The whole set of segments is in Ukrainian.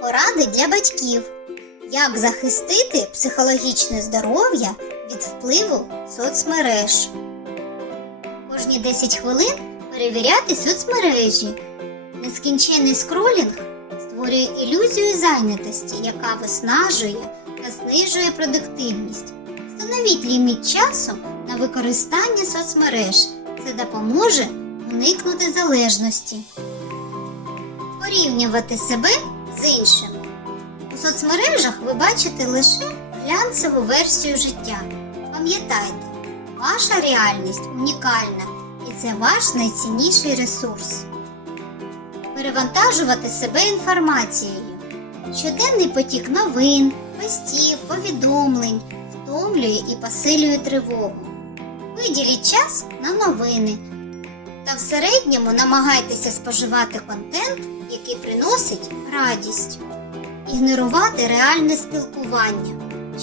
Поради для батьків. Як захистити психологічне здоров'я від впливу соцмереж. Кожні 10 хвилин перевіряти соцмережі. Нескінчений скролінг створює ілюзію зайнятості, яка виснажує та знижує продуктивність. Встановіть ліміт часу на використання соцмереж. Це допоможе уникнути залежності. Порівнювати себе з іншими. У соцмережах ви бачите лише глянцеву версію життя. Пам'ятайте, ваша реальність унікальна і це ваш найцінніший ресурс. Перевантажувати себе інформацією. Щоденний потік новин, постів, повідомлень втомлює і посилює тривогу. Виділіть час на новини та в середньому намагайтеся споживати контент, який приносить радість. Ігнорувати реальне спілкування.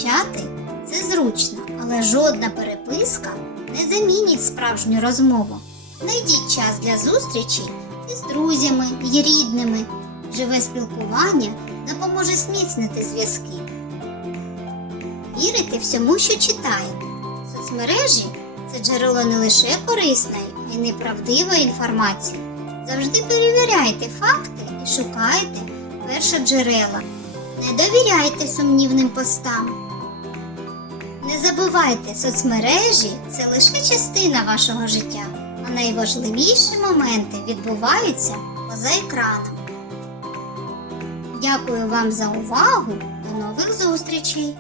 Чати це зручно, але жодна переписка не замінить справжню розмову. Знайдіть час для зустрічі із друзями і рідними. Живе спілкування допоможе зміцнити зв'язки. Вірите всьому, що читаєте. Соцмережі це джерело не лише корисної, а й неправдивої інформації. Завжди перевіряйте факти і шукайте першоджерела. Не довіряйте сумнівним постам. Не забувайте, соцмережі це лише частина вашого життя, а найважливіші моменти відбуваються поза екраном. Дякую вам за увагу. До нових зустрічей!